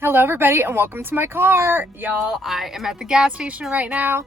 Hello everybody and welcome to my car. Y'all, I am at the gas station right now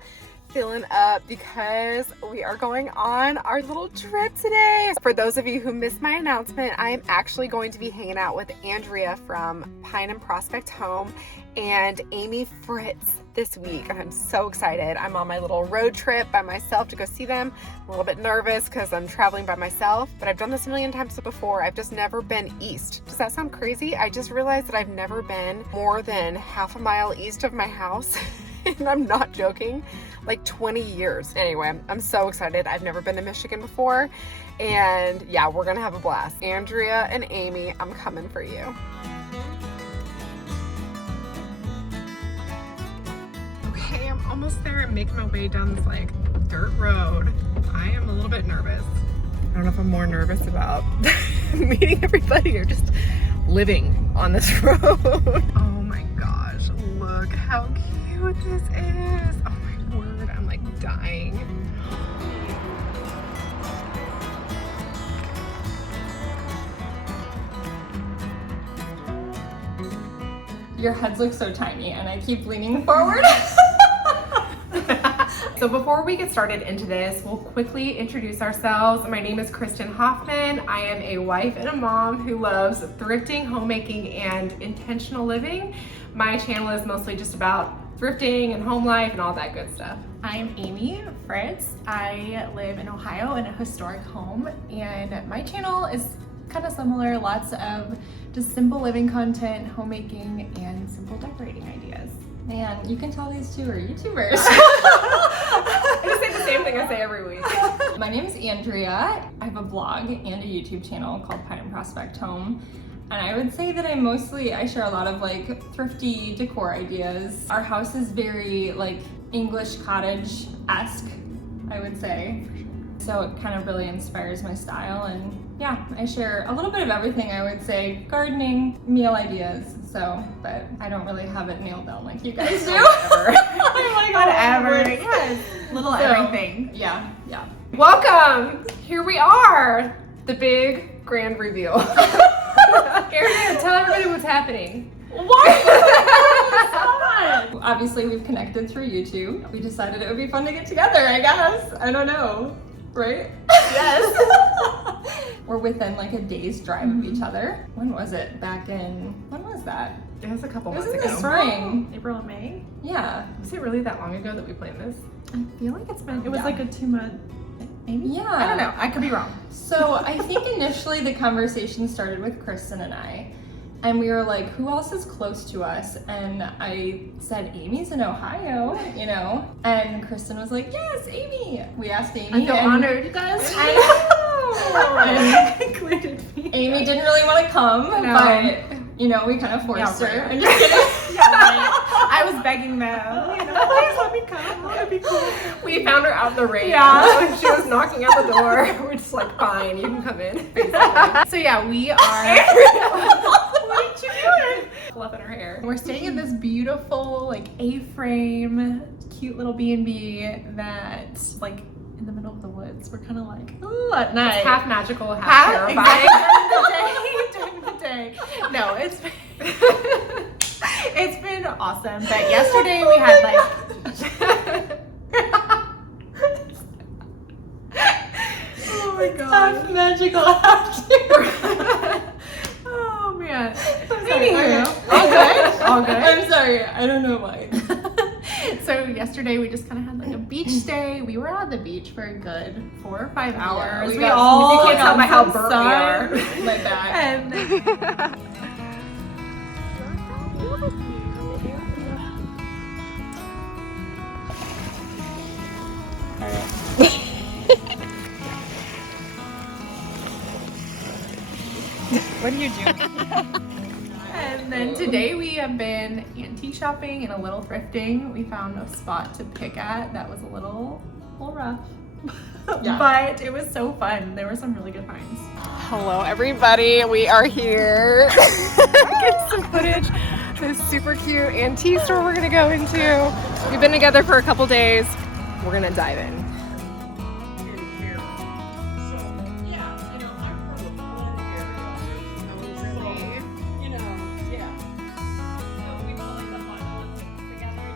filling up because we are going on our little trip today. For those of you who missed my announcement, I am actually going to be hanging out with Andrea from Pine and Prospect Home and Amy Fritz this week, and I'm so excited. I'm on my little road trip by myself to go see them. I'm a little bit nervous because I'm traveling by myself, but I've done this a million times before. I've just never been east. Does that sound crazy? I just realized that I've never been more than half a mile east of my house and I'm not joking, like 20 years. Anyway, I'm so excited. I've never been to Michigan before, and yeah, we're gonna have a blast. Andrea and Amy, I'm coming for you. Okay, I'm almost there. I'm making my way down this like dirt road. I am a little bit nervous. I don't know if I'm more nervous about meeting everybody or just living on this road. Oh my gosh, look how cute this is. Oh my word, I'm like dying. Your heads look so tiny and I keep leaning forward. So before we get started into this, we'll quickly introduce ourselves. My name is Kristen Hoffman. I am a wife and a mom who loves thrifting, homemaking, and intentional living. My channel is mostly just about thrifting and home life and all that good stuff. I'm Amy Fritz. I live in Ohio in a historic home, and my channel is kind of similar, lots of just simple living content, homemaking, and simple decorating ideas. Man, you can tell these two are YouTubers. I just say the same thing I say every week. My name is Andrea. I have a blog and a YouTube channel called Pine and Prospect Home. And I would say that I share a lot of like thrifty decor ideas. Our house is very like English cottage-esque, I would say. So it kind of really inspires my style, and yeah, I share a little bit of everything, I would say. Gardening, meal ideas, but I don't really have it nailed down like you guys do. I'm like, whatever. Yes. Little everything. Yeah. Welcome! Here we are! The big grand reveal. Andrea, tell everybody what's happening. Obviously, we've connected through YouTube. We decided it would be fun to get together, I guess. I don't know. Right? Yes. We're within like a day's drive of each other. When was it? When was that? It was a couple It was months in ago. the spring. April and May. Yeah. Was it really that long ago that we planned this? I feel like it's been, it was Yeah. like a 2-month, maybe? Yeah. I don't know. I could be wrong. So I think initially the conversation started with Kristen and I. And we were like, who else is close to us? And I said, Amy's in Ohio, you know? And Kristen was like, yes, Amy. We asked Amy. I feel honored, you guys. I know. Included me. Amy didn't really want to come, No. but, you know, we kind of forced Yeah, her. right. I'm just kidding. Yeah, right. I was begging them, please let me come. That'd be cool. We found her out in the rain. Yeah. She was knocking at the door. We're just like, fine, you can come in. Basically. So yeah, we are. What you doing? Fluffing her hair. We're staying in this beautiful, like, A-frame, cute little B&B that's like in the middle of the woods. We're kind of like, ooh, at night. It's half magical, half terrifying. Exactly. During the day. No, it's been awesome. But yesterday we had like oh my god. Half magical, half terrible. Oh man. Anywho. All good? All good? I'm sorry, I don't know why. So yesterday we just kind of had like a beach stay. We were at the beach for a good 4 or 5 hours. we We got- all you can't tell by how got burnt some we sun. My back. And What are you doing? And then today we have been antique shopping and a little thrifting. We found a spot to pick at that was a little rough. Yeah. But it was so fun. There were some really good finds. Hello everybody, we are here. Get some footage. This super cute antique store we're gonna go into. We've been together for a couple days. We're gonna dive in.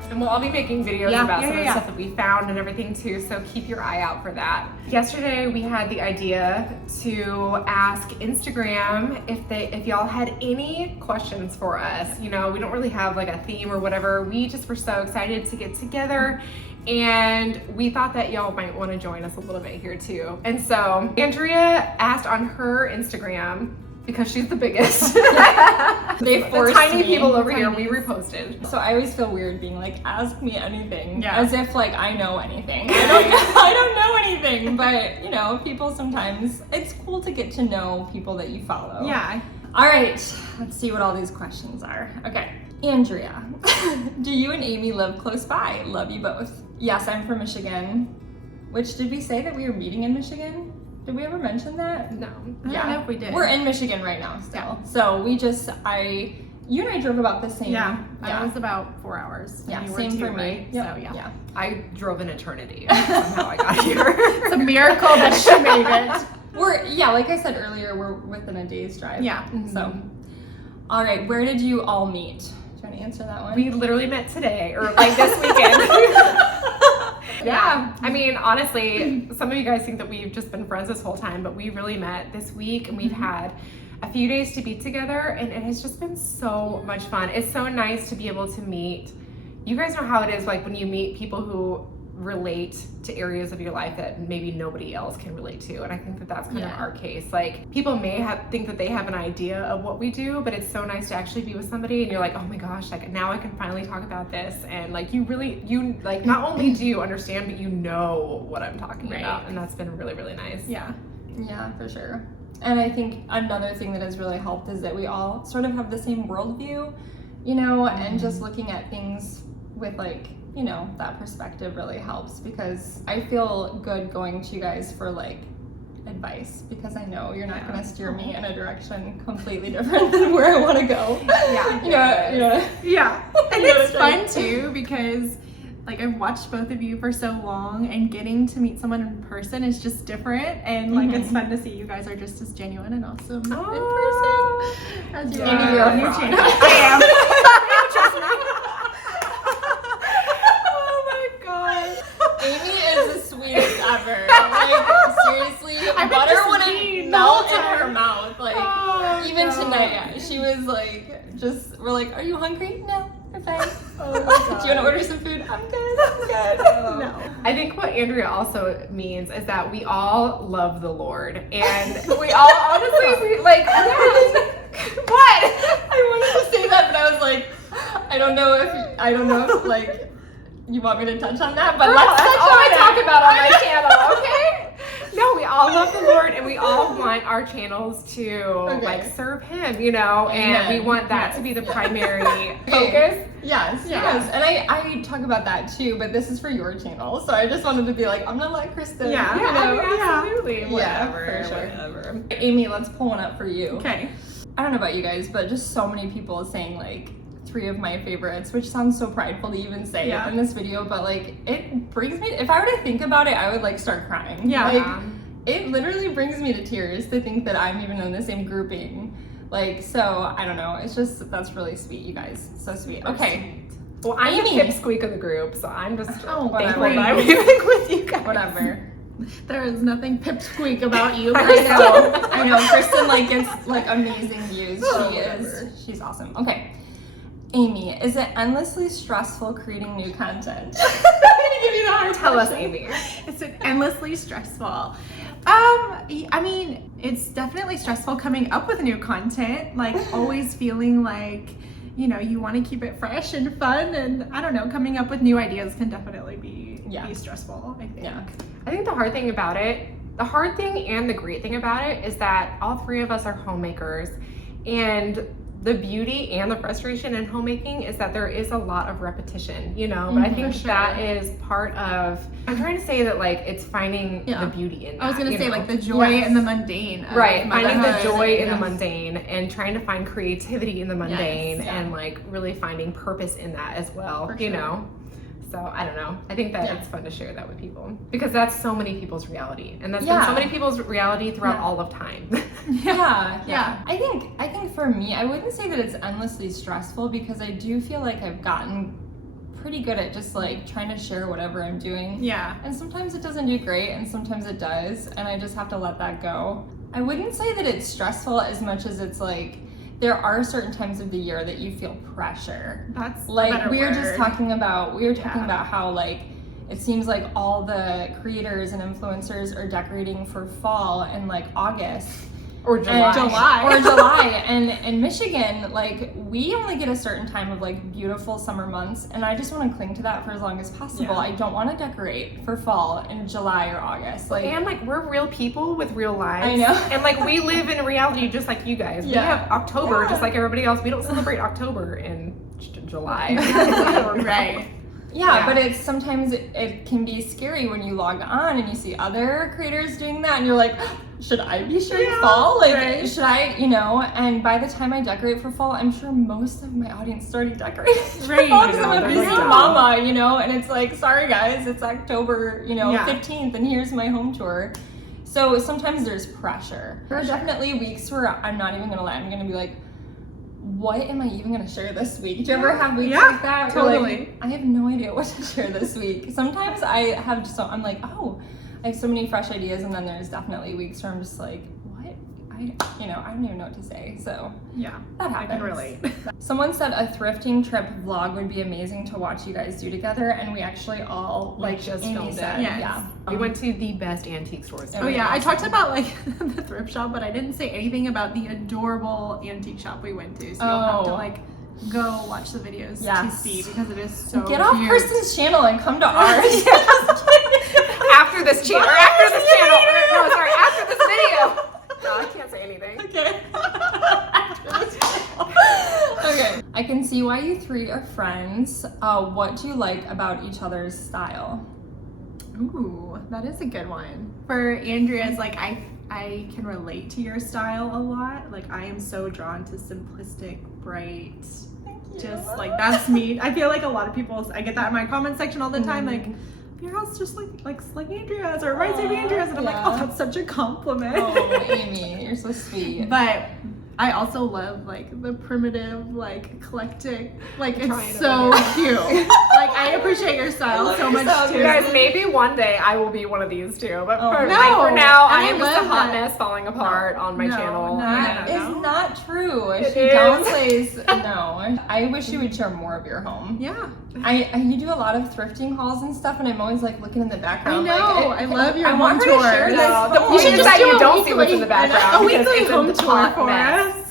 And we'll all be making videos Yeah, about yeah, some of the yeah. stuff that we found and everything too, so keep your eye out for that. Yesterday we had the idea to ask Instagram if y'all had any questions for us. You know, we don't really have like a theme or whatever. We just were so excited to get together, and we thought that y'all might want to join us a little bit here too. And so Andrea asked on her Instagram, because she's the biggest. They the forced tiny me. people over here, we reposted. So I always feel weird being like, ask me anything, Yeah. as if like I know anything. I don't know anything, but you know, people sometimes, it's cool to get to know people that you follow. Yeah. All right, let's see what all these questions are. Okay, Andrea, do you and Amy live close by? Love you both. Yes, I'm from Michigan. Which, did we say that we were meeting in Michigan? Did we ever mention that? No. I don't know if we did. We're in Michigan right now still. So we just, you and I drove about the same. Yeah. I was about 4 hours. and Yeah, you were same too, for me. right? Yep. So yeah. I drove an eternity. Somehow I got here. It's a miracle that she made it. Like I said earlier, we're within a day's drive. Yeah. So, all right, where did you all meet? Do you want to answer that one? We literally met today, or like this weekend. Yeah, I mean, honestly, some of you guys think that we've just been friends this whole time, but we really met this week, and we've had a few days to be together, and it has just been so much fun. It's so nice to be able to meet. You guys know how it is, like when you meet people who relate to areas of your life that maybe nobody else can relate to, and I think that that's kind of our case. Like, people may think that they have an idea of what we do, but it's so nice to actually be with somebody and you're like, oh my gosh, like now I can finally talk about this, and like you like not only do you understand, but you know what I'm talking about, and that's been really, really nice. Yeah. Yeah, for sure. And I think another thing that has really helped is that we all sort of have the same worldview, you know, and just looking at things with like, you know, that perspective really helps, because I feel good going to you guys for like advice, because I know you're not going to steer me in a direction completely different than where I want to go. Yeah. you know. Yeah. And You know it's what I'm fun too, because like I've watched both of you for so long, and getting to meet someone in person is just different, and like it's fun to see you guys are just as genuine and awesome in person as you Amy, are you're a on your fraud. channel. I am. Trust me. Amy is the sweetest ever. Like, seriously, I've been butter just wouldn't mean the melt whole in her time. mouth. Like, Oh, even no. tonight, she was like, we're like, are you hungry? No, we're fine. Oh my Do you want God. to order some food? I'm good. No. I think what Andrea also means is that we all love the Lord, and we all honestly what? I wanted to say that, but I was like, I don't know if like you want me to touch on that, but Girl, let's that's touch all on I it. talk about on my channel, okay? No, we all love the Lord, and we all want our channels to like serve Him, you know, and we want that to be the primary focus. Yes. And I talk about that too, but this is for your channel, so I just wanted to be like, I'm gonna let Kristen. Yeah. you know? I mean, absolutely. Yeah, Whatever, for sure. whatever. Amy, let's pull one up for you. Okay. I don't know about you guys, but just so many people saying like 3 of my favorites, which sounds so prideful to even say it in this video, but like it brings me, if I were to think about it, I would like start crying. Yeah. Like it literally brings me to tears to think that I'm even in the same grouping. Like, so I don't know. It's just, that's really sweet, you guys. So sweet. Okay. Well, I'm Amy. the pipsqueak of the group, so I'm just thankful whatever. that I'm living with you guys. Whatever. There is nothing pipsqueak about you. I know. Kristen like gets like amazing views. Whatever. She's awesome. Okay. Amy, is it endlessly stressful creating new content? I'm gonna give you the hard Tell us, question. Amy. It's endlessly stressful. I mean, it's definitely stressful coming up with new content, like always feeling like, you know, you want to keep it fresh and fun, and I don't know, coming up with new ideas can definitely be stressful, I think. Yeah. I think the hard thing and the great thing about it is that all 3 of us are homemakers, and the beauty and the frustration in homemaking is that there is a lot of repetition, you know, but I think that is part of, I'm trying to say that like it's finding the beauty in that. I was going to you say know? like the joy in the mundane. Of Right, finding the motherhood. joy in the mundane and trying to find creativity in the mundane and like really finding purpose in that as well, you know? So I don't know. I think that it's fun to share that with people because that's so many people's reality, and that's been so many people's reality throughout all of time. Yeah. I think for me, I wouldn't say that it's endlessly stressful because I do feel like I've gotten pretty good at just like trying to share whatever I'm doing. Yeah. And sometimes it doesn't do great and sometimes it does, and I just have to let that go. I wouldn't say that it's stressful as much as it's like there are certain times of the year that you feel pressure. That's like we were talking about Yeah. how like it seems like all the creators and influencers are decorating for fall in like August. Or July. Or July. And in Michigan, like we only get a certain time of like beautiful summer months, and I just want to cling to that for as long as possible. Yeah. I don't want to decorate for fall in July or August. Like, And like we're real people with real lives. I know. And like we live in reality just like you guys. We Yeah. have October Yeah. just like everybody else. We don't celebrate October in July. Right. yeah, but it's sometimes it can be scary when you log on and you see other creators doing that, and you're like, should I be sharing fall? Like, right. should I, you know? And by the time I decorate for fall, I'm sure most of my audience is already decorated Right, for fall because you know, I'm a busy they're like, mama, you know? And it's like, sorry guys, it's October, you know, Yeah. 15th, and here's my home tour. So sometimes there's pressure. There are definitely weeks where I'm not even gonna lie, I'm gonna be like, what am I even gonna share this week? Do you ever have weeks like that? Where, totally. like, I have no idea what to share this week. Sometimes I have I'm like, oh, I have so many fresh ideas, and then there's definitely weeks where I'm just like, what? I don't even know what to say. So Yeah. that I happens. can relate. Someone said a thrifting trip vlog would be amazing to watch you guys do together, and we actually all We just Amy filmed said, it. Yes. yeah. We went to the best antique stores. It Oh was yeah, I awesome. talked about like the thrift shop, but I didn't say anything about the adorable antique shop we went to. So you'll have to Oh. like go watch the videos to Yes. see, because it is so Get off cute. Kristen's channel and come to ours. After this channel, after this channel. No, sorry, after this video. No, I can't say anything. Okay. Okay. I can see why you three are friends. What do you like about each other's style? Ooh, that is a good one. For Andrea's, like I can relate to your style a lot. Like I am so drawn to simplistic, bright, Thank you. just like that's me. I feel like a lot of people, I get that in my comment section all the time, like your house just like Andrea's, or reminds me of Andrea's, and I'm like, Yeah. oh, that's such a compliment. Oh, Amy, you're so sweet. But I also love like the primitive, like eclectic, like trying it's to so remember. cute. Like I appreciate your style love so your much style, too. You guys, maybe one day I will be one of these too. But Oh, for, no. like, for now, And I I am just a love hot that. mess falling apart on my No, channel. no, That no. is not true. It She is. downplays. No, I wish you would share more of your home. Yeah. You do a lot of thrifting hauls and stuff, and I'm always like looking in the background. I know. Like, I love your I want home her to tours. share this No, the home. point should is just that do you a don't see what's in weekly- the background. A because weekly it's a home tour hot for mess. us.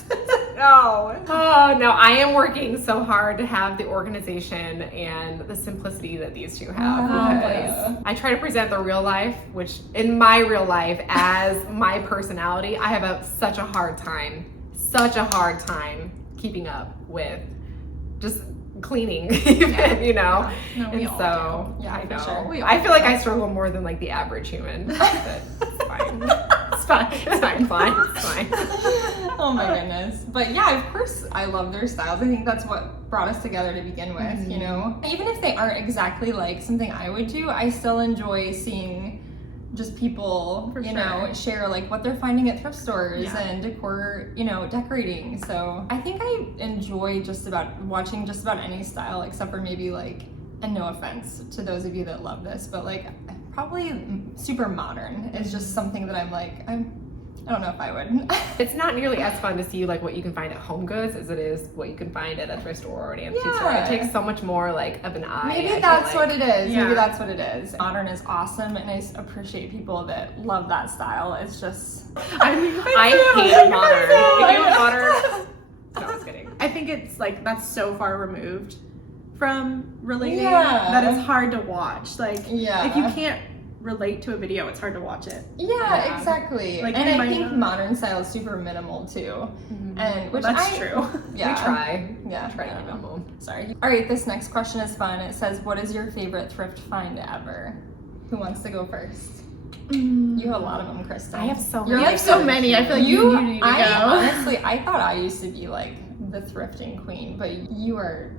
Oh no, I am working so hard to have the organization and the simplicity that these two have. Oh, Because I try to present the real life, which in my real life as my personality, I have such a hard time keeping up with just cleaning, even, you know. No, we And all so do. Yeah, I for know. sure. We all I feel like do. I struggle more than like the average human. But it's fine. It's fine. It's fine. It's fine. Oh my goodness. But yeah, of course I love their styles. I think that's what brought us together to begin with, you know? Even if they aren't exactly like something I would do, I still enjoy seeing just people, For you sure. know, share like what they're finding at thrift stores Yeah. and decor, you know, decorating. So I think I enjoy watching just about any style except for maybe like, and no offense to those of you that love this, but like probably super modern is just something that I don't know if I would. It's not nearly as fun to see like what you can find at HomeGoods as it is what you can find at a thrift store or an antique store. It Yeah. takes so much more like of an eye. I Maybe feel that's like. what it is. Yeah. Maybe that's what it is. Modern is awesome, and I appreciate people that love that style. It's just I hate modern. If you want modern, no, I was kidding. I think it's like that's so far removed from relating Yeah. that it's hard to watch. Like Yeah. if you can't relate to a video, it's hard to watch it. yeah, exactly. Like, and I anybody think know. modern style is super minimal too. And which That's true. Yeah, We try. Yeah, Try I to keep know. it home. Sorry. All right, this next question is fun. It says, "What is your favorite thrift find ever?" Who wants to go first? You have a lot of them, Kristen. I have so You're many. You have so many. I feel like you need to I go. honestly, I thought I used to be like the thrifting queen, but you are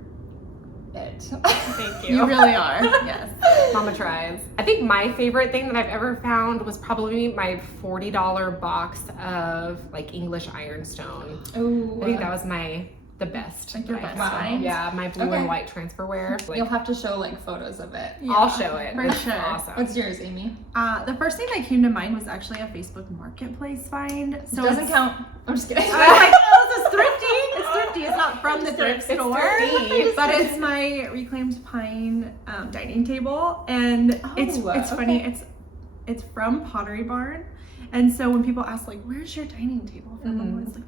it. Thank You really are. Yes. Mama tries. I think my favorite thing that I've ever found was probably my $40 box of like English ironstone. Ooh. I think that was my the best. Like your by best far. finds? Yeah, my blue Okay. and white transferware. Like, You'll have to show like photos of it. I'll show it. for It's sure. awesome. What's yours, Amy? The first thing that came to mind was actually a Facebook Marketplace find. So Doesn't it's- count. I'm just kidding. I was like, oh, it's thrifty. It's thrifty. It's not from the thrift It's store, thrifty. but it's my reclaimed pine dining table, and it's funny. It's from Pottery Barn, and so when people ask like, "Where's your dining table from?" I'm always like,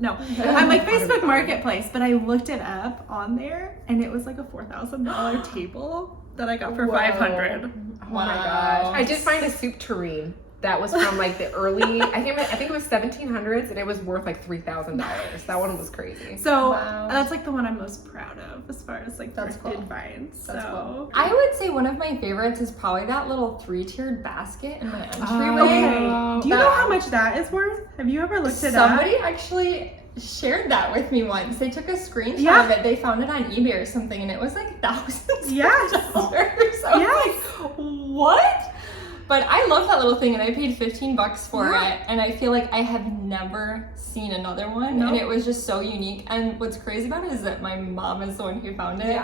no, I'm like Facebook Marketplace, but I looked it up on there, and it was like a $4,000 table that I got for $500. Oh my gosh. I did find a soup tureen that was from like the early, I think it was 1700s, and it was worth like $3,000. That one was crazy. So Wow. that's like the one I'm most proud of as far as like That's thrifted cool. finds. That's so cool. I would say one of my favorites is probably that little 3-tiered basket in my entryway. Okay. Do you know how much that is worth? Have you ever looked it up? Somebody actually shared that with me once. They took a screenshot Yeah. of it. They found it on eBay or something, and it was like thousands Yes. of dollars. I was like, what? But I love that little thing, and I paid $15 for it, and I feel like I have never seen another one, and it was just so unique. And what's crazy about it is that my mom is the one who found it,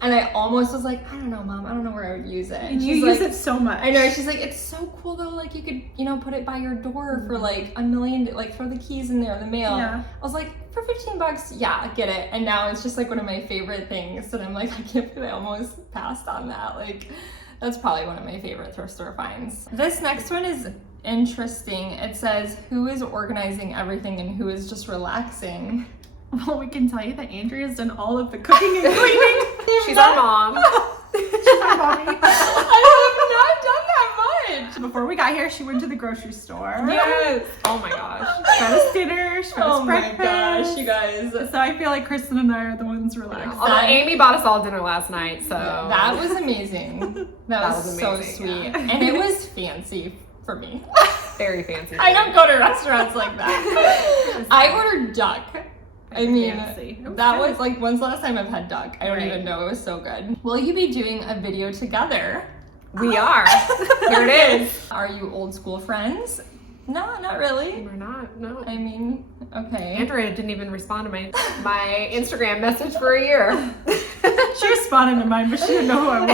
and I almost was like, I don't know, Mom, I don't know where I would use it. And she's you like, use it so much. I know. She's like, it's so cool though. Like you could, put it by your door for like $1 million. Like throw the keys in there, the mail. Yeah. I was like, for $15, yeah, get it. And now it's just like one of my favorite things. And I'm like, I can't believe I almost passed on that. Like, that's probably one of my favorite thrift store finds. This next one is interesting. It says, who is organizing everything and who is just relaxing? Well, we can tell you that Andrea's done all of the cooking and cleaning. She's our mom. She's our mommy. I have not done that much. Before we got here, she went to the grocery store. Yes. Oh my gosh. She got us dinner. She got us Oh my breakfast. gosh, you guys. So I feel like Kristen and I are the ones relaxed. Although Amy bought us all dinner last night, so That was amazing. That was so amazing, sweet. yeah. And it was fancy for me. very fancy. I don't go to restaurants like that. I ordered duck. I mean, Fancy. It was that good. was like, when's the last time I've had duck? I don't Right. even know. It was so good. Will you be doing a video together? We are. Here it is. Are you old school friends? No, not really. We're not. No. I mean, okay. Andrea didn't even respond to my Instagram message for a year. She responded to mine, but she didn't know who I was.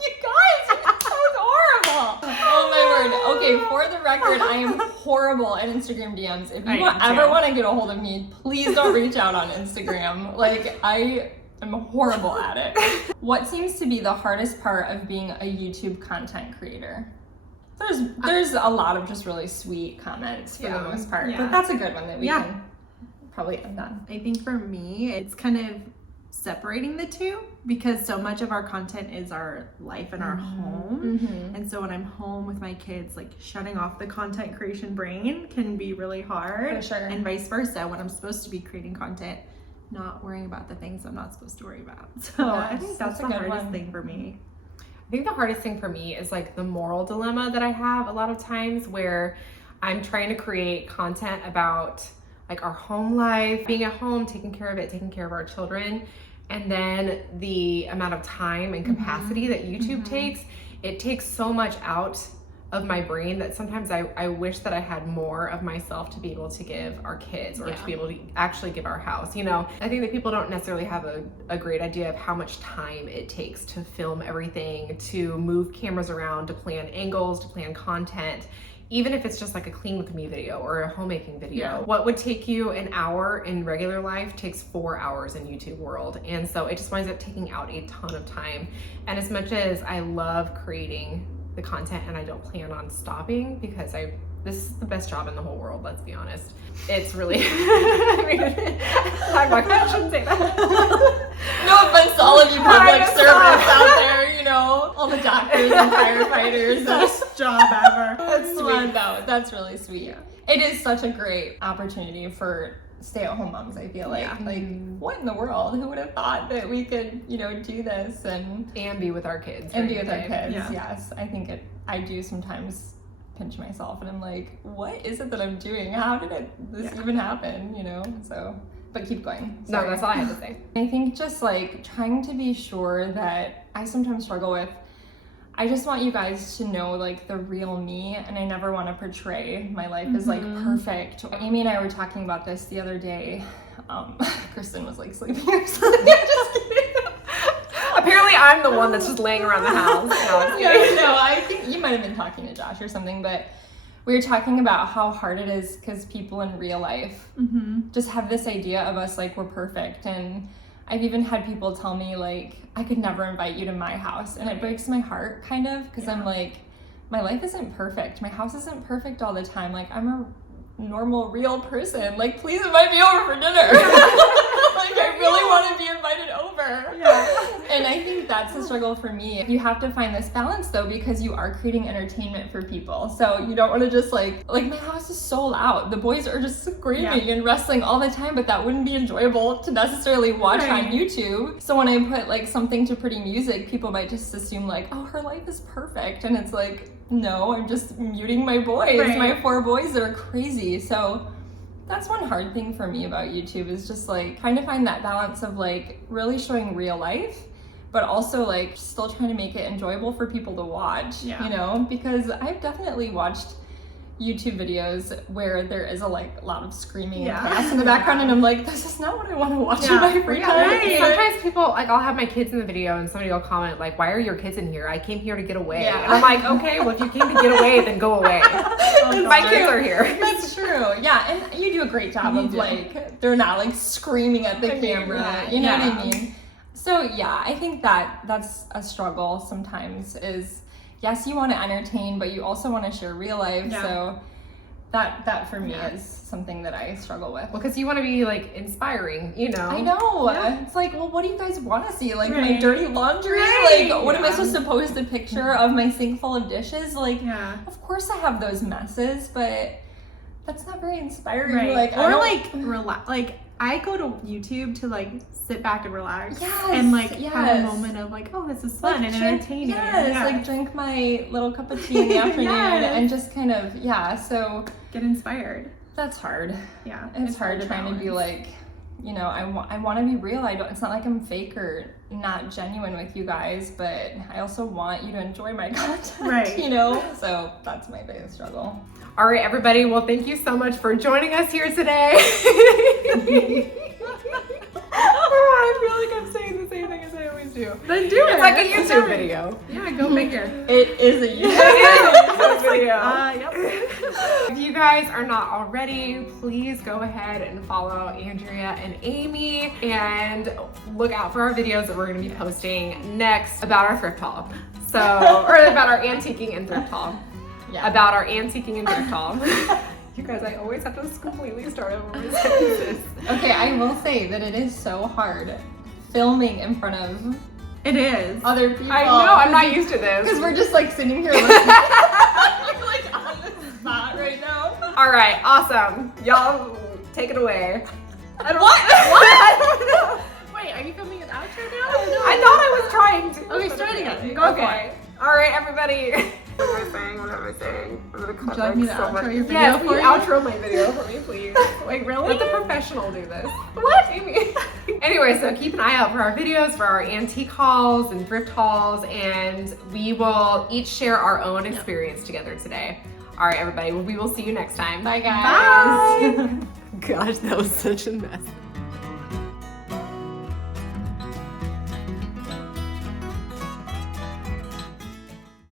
You guys, that was horrible. Oh my word. Okay, for the record, I am horrible at Instagram DMs. If you ever want to get a hold of me, please don't reach out on Instagram. Like, I am horrible at it. What seems to be the hardest part of being a YouTube content creator? There's a lot of just really sweet comments for the most part, but that's a good one that we can probably end on. I think for me, it's kind of separating the two because so much of our content is our life and our home. And so when I'm home with my kids, like shutting off the content creation brain can be really hard. For sure. And vice versa, when I'm supposed to be creating content, not worrying about the things I'm not supposed to worry about. So I think that's a the good hardest one. thing for me. I think the hardest thing for me is like the moral dilemma that I have a lot of times where I'm trying to create content about like our home life, being at home, taking care of it, taking care of our children. And then the amount of time and capacity that YouTube takes, it takes so much out of my brain that sometimes I wish that I had more of myself to be able to give our kids or to be able to actually give our house. You know, I think that people don't necessarily have a great idea of how much time it takes to film everything, to move cameras around, to plan angles, to plan content. Even if it's just like a clean with me video or a homemaking video, what would take you an hour in regular life takes 4 hours in YouTube world. And so it just winds up taking out a ton of time. And as much as I love creating the content and I don't plan on stopping because this is the best job in the whole world, let's be honest. It's really, I mean, I shouldn't say that. No offense to all of you public servants out there, you know, all the doctors and firefighters. Best job ever. That's sweet though. That's really sweet. It is such a great opportunity for stay-at-home moms, I feel like. Like, what in the world? Who would have thought that we could, do this and be with our kids. And be with our kids, Yeah. yes. I think I do sometimes pinch myself and I'm like, what is it that I'm doing? How did this even happen, So, but keep going. No, that's all I have to say. I think just like trying to be sure that I sometimes struggle with, I just want you guys to know like the real me, and I never want to portray my life as like perfect. Amy and I were talking about this the other day. Kristen was like sleeping or something. I'm just kidding. Apparently I'm the one that's just laying around the house. No, I think you might have been talking to Josh or something, but we were talking about how hard it is because people in real life just have this idea of us like we're perfect. And I've even had people tell me like, I could never invite you to my house. And it breaks my heart kind of, because I'm like, my life isn't perfect. My house isn't perfect all the time. Like, I'm a normal, real person. Like, please invite me over for dinner. Like, I really want to be invited over. And I think that's the struggle for me. You have to find this balance though, because you are creating entertainment for people. So you don't want to just like my house is so loud. The boys are just screaming and wrestling all the time, but that wouldn't be enjoyable to necessarily watch on YouTube. So when I put like something to pretty music, people might just assume like, oh, her life is perfect. And it's like, no, I'm just muting my boys. My 4 boys are crazy. So that's one hard thing for me about YouTube, is just like trying to find that balance of like really showing real life, but also like still trying to make it enjoyable for people to watch, you know, because I've definitely watched YouTube videos where there is a lot of screaming and chaos in the background, and I'm like, this is not what I want to watch in my free time. Sometimes people, like, I'll have my kids in the video and somebody will comment like, why are your kids in here? I came here to get away. And I'm like, okay, well, if you came to get away, then go away. My kids are here. That's true. Yeah, and you do a great job of like, they're not like screaming at the camera. You know what I mean? So yeah, I think that's a struggle sometimes, is yes, you want to entertain, but you also want to share real life. So that for me is something that I struggle with. Well, because you want to be like inspiring, you know. I know. It's like, well, what do you guys want to see? Like my dirty laundry? Like, what am I supposed to post a picture of my sink full of dishes? Like, of course I have those messes, but that's not very inspiring. Like, or like relax. Like, I go to YouTube to like sit back and relax and like have a moment of like, oh, this is fun and entertaining. Like drink my little cup of tea in the afternoon and just kind of so get inspired. That's hard. It's hard trying to be like, you know, I want to be real. It's not like I'm fake or not genuine with you guys, but I also want you to enjoy my content, you know? So that's my biggest struggle. All right, everybody. Well, thank you so much for joining us here today. I feel like I'm saying the same thing as I always do. Then do it. It's like a YouTube video. Yeah, go figure. It is a YouTube video. If you guys are not already, please go ahead and follow Andrea and Amy, and look out for our videos that we're going to be posting next about our thrift haul. Or about our antiquing and thrift haul. About our antiquing and thrift haul. You guys, I always have to completely start over with sentences. Okay, I will say that it is so hard filming in front of other people. I know, I'm not used to this. Because we're just like sitting here listening. You're like on the spot right now. All right, awesome. Y'all take it away. What? I don't know. Wait, are you filming an outro now? I thought I was trying to. Okay, start again. Go for it. All right, everybody. What am I saying? I'm gonna Would you like me to outro your video yes, for you? Outro my video for me, please. Wait, really? Let the professional do this. What? Amy? Anyway, so keep an eye out for our videos, for our antique hauls and thrift hauls, and we will each share our own experience together today. All right, everybody. Well, we will see you next time. Bye, guys. Bye. Gosh, that was such a mess.